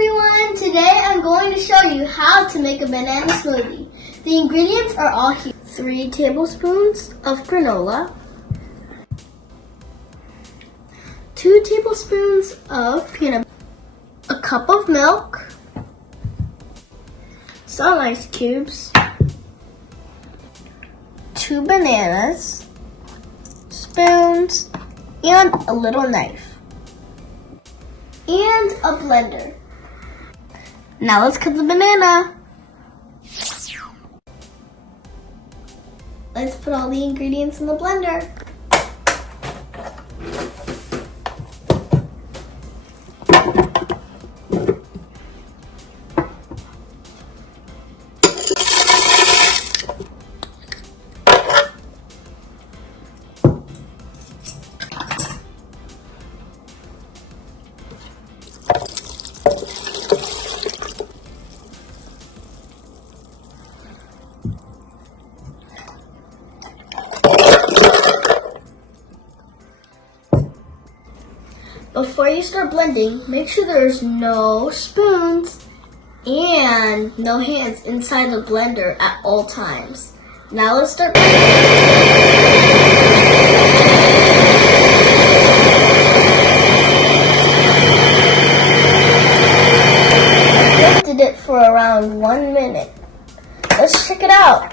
everyone! Today I'm going to show you how to make a banana smoothie. The ingredients are all here. 3 tablespoons of granola, 2 tablespoons of peanut butter, a cup of milk, some ice cubes, 2 bananas, spoons, and a little knife, and a blender. Now let's cut the banana. Let's put all the ingredients in the blender. Before you start blending, make sure there's no spoons and no hands inside the blender at all times. Now let's start I blended it for around 1 minute. Let's check it out.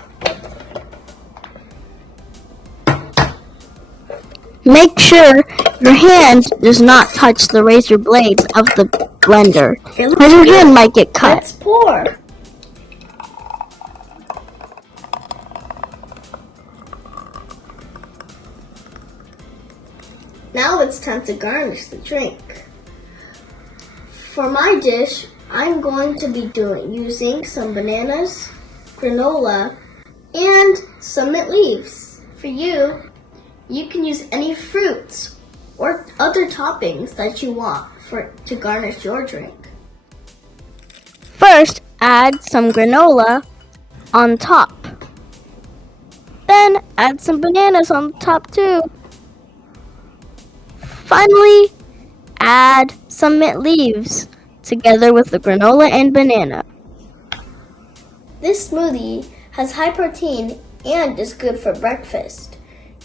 Make sure your hand does not touch the razor blades of the blender, or your hand might get cut. Let's pour. Now it's time to garnish the drink. For my dish, I'm going to be using some bananas, granola, and some mint leaves. For you can use any fruits or other toppings that you want to garnish your drink. First, add some granola on top. Then add some bananas on top too. Finally, add some mint leaves together with the granola and banana. This smoothie has high protein and is good for breakfast.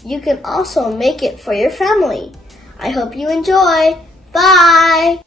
You can also make it for your family. I hope you enjoy. Bye!